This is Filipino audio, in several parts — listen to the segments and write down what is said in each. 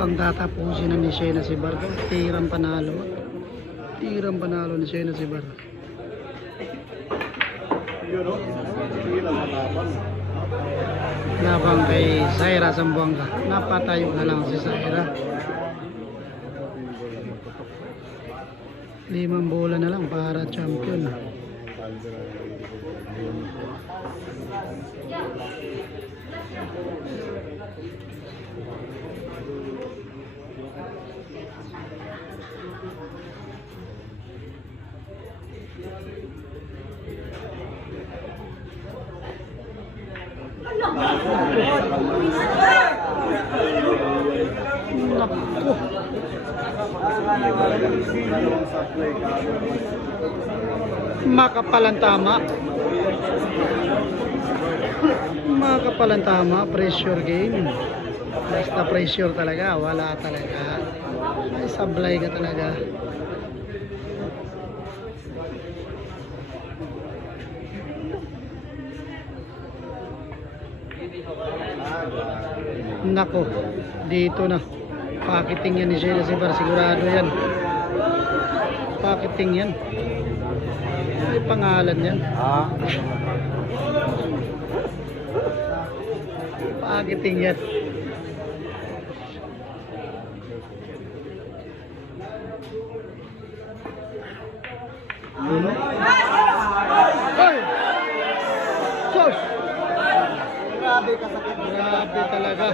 Mukhang tatapusin na ni Shayna si Bar. Tirang panalo. Tirang panalo ni Shayna si Bar. Labang kay Zaira Zamboanga. Napatayo na lang si Zaira. 5 bola na lang para champion. Naku. Makapalang tama. Makapalang tama. Pressure game. Basta pressure talaga. Wala talaga. Ay, sablay ka talaga. Nako, dito na. Pakiting yan ni Shayna si Bar, sigurado yan. Pakiting yan. May pangalan yan. Pakiting yan. Ay! Sos! Grabe talaga.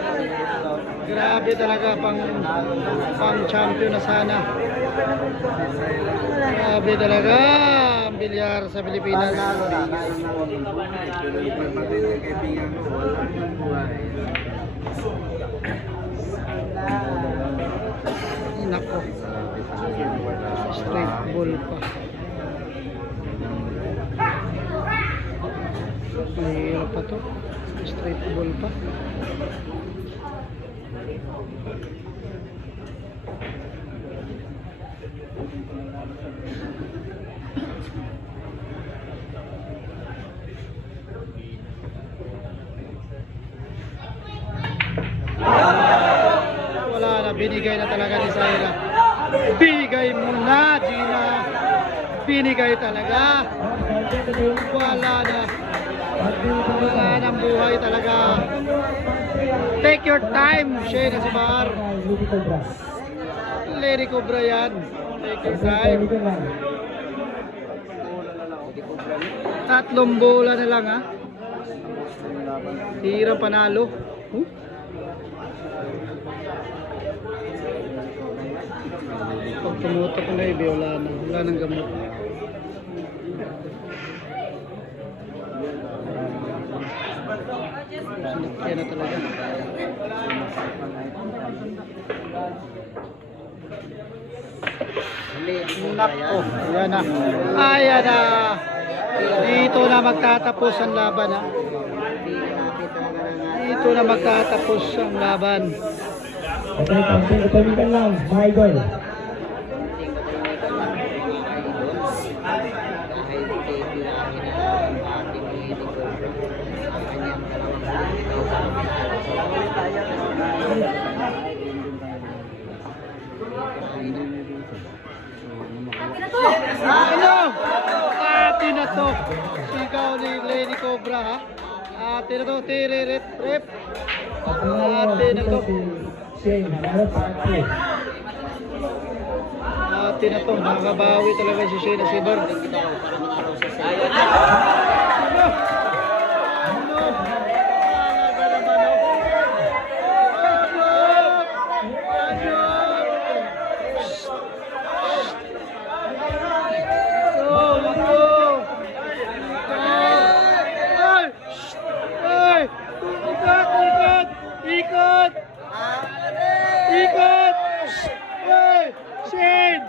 Grabe talaga pang champion na sana. Grabe talaga ang bilyar sa Pilipinas. Nako. Straight ball pa. Mahirap pa to. Straight ball pa. Wala na, binigay na talaga ni Zaira. Binigay mo na, Gina. Binigay talaga. Wala na. Wala nang buhay talaga. Take your time, Shayna si Bar. Lady Cobra yan. Take your time. 3 bola na lang, ha. Tira panalo. Pag tumutok na ibi, wala na. Wala nang gamot. Sinakyan na talaga. Nako, ayan na. Ayan na. Dito na magtatapos ang laban, ha. Dito na magtatapos ang laban. Okay, kamping lang, mga idol. Ano? Ate na to. Sigaw ni Lady Cobra, ha. Ate na to. Tiririt rep. Ate na to. Ate na to. Nakabawi talaga si Shayna si Bar. Ikot! Ikot! Hey! Shane!